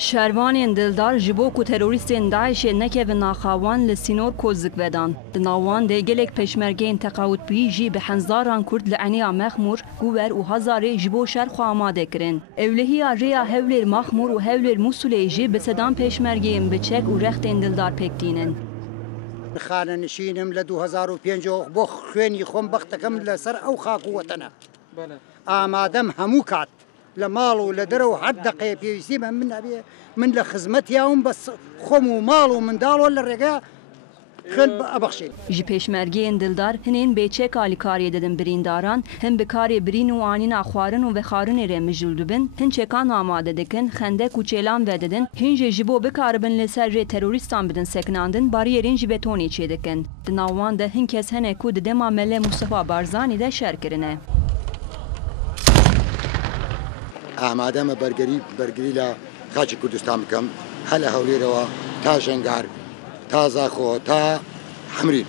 شهروانên dildar ji bo ku terorîstên Daişê nekevin naxawan li Sînor kozik vedan. Di nav wan de gelek pêşmergeyên Teqawutbûyî jî bi henzaran Kurd li Eniya Mexmûr, Guwer û Hazarê ji bo şer xwe amade kirin. Ewlehiya rêya Hewlêr Maxmûr û Hewlêr Musulê jî bi sedan pêşmergeyên bi çek û rextên dildar pêk dînin. خانەنشینم لە 2005 بۆ خوێنی خۆم بەختەکەم لەسەر ئەو خاک و وەتەنە ئامادەم هەموو کات لە ماڵ و لە دەرەوە هەر دەقەیە پێویستیمە من هەبێ من لە خزمەتیاوم بە خۆم و ماڵ و منداڵۆ لە ڕێگە خوێن ئەبەخشین. Ji pêşmergeyên dildar hinên bêçek alîkariyê didin birîndaran, hin bi karê birîn û anîna xwarin û vexwarinê re mijûl dibin, hin çekan amade dikin, xendek û çêlan vedidin, hin jê ji bo bikaribin li ser rê terorîstan bidin seknandin, bariyerên ji betonê çê dikin. Di nav wan de hin kes hene ku di dema Mele Mustafa Barzanî de şer kirine. ئامادەمە بەرگری لە خاچی کوردستان بکەم هە لە هەولێرەوە تا ژەنگار تا زاخۆ تا حەمرین.